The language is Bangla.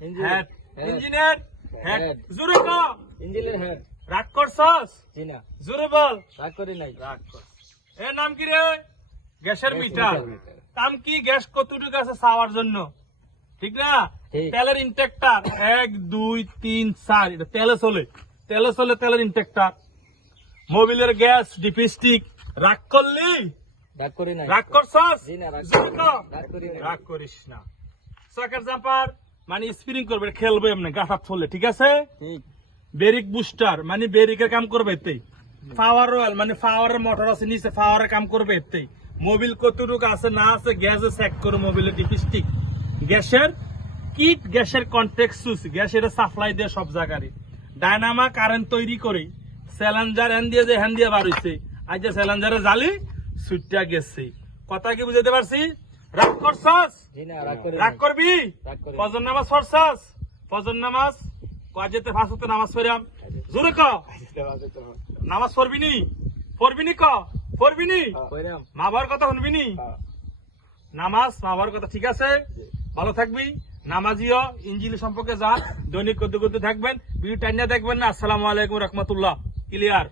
হেড ইঞ্জিনের হেড জোরে ক ইঞ্জিনের হেড। রাগ করছস জি না, জোরে বল রাগ করি নাই। রাগ কর এর নাম কি রে গ্যাসের মিটার দাম কি গ্যাস কতটুকু আছে চাওয়ার জন্য ঠিক না ঠিক। তেলের ইনটেক্টর 1 2 3 4 এটা তেলে চলে তেলের ইনটেক্টর মোবিলের গ্যাস ডিপিস্টিক রাগ করলি রাগ করি নাই। রাগ করছস জি না, রাগ জোরে ক রাগ করি নাই। রাগ করিস না সকের জাম্পার মানে স্প্রিং করবে খেলবে এমনি গাছ হাত চললে ঠিক আছে ঠিক। বেরিক বুস্টার মানে বেরিকের কাম করবে এতেই পাওয়ার অয়েল মানে পাওয়ারের মোটর আছে নিচে পাওয়ারের কাম করবে এতেই মোবিল কতটুকু আছে না আছে গ্যাসে চেক করে মোবিলের ডিপিস্টিক গ্যাসের কিট গ্যাসের কন্টেক্ট সুইচ গ্যাস এটা সাপ্লাই দেয় সব জায়গায় ডায়নামা কারেন্ট তৈরি করে স্যালেঞ্জার হ্যান্ড দিয়ে যে হ্যান্ড দিয়ে বার হইছে আজ যে স্যালেঞ্জারে জালি সুইটটা গেছে কথা কি বুঝতে পারছি রাগ করছস জি না, রাগ করি রাগ নাই। করবি রাগ করি। ফজর নামাজ পড়ছস ফজর নামাজ কাজেতে ফাঁস হতে নামাজ পড়াম জোরে ক নামাজ পড়বি নি ক পড়বি নি কইরাম। মা বাবার কথা শুনবি নি নামাজ মা বাবার কথা ঠিক আছে ভালো থাকবি নামাজিও ইঞ্জিল সম্পর্কে যা দৈনিক করতে করতে থাকবেন ভিডিও টাইনা দেখবেন না আসসালামু আলাইকুম রহমতুল্লাহ ক্লিয়ার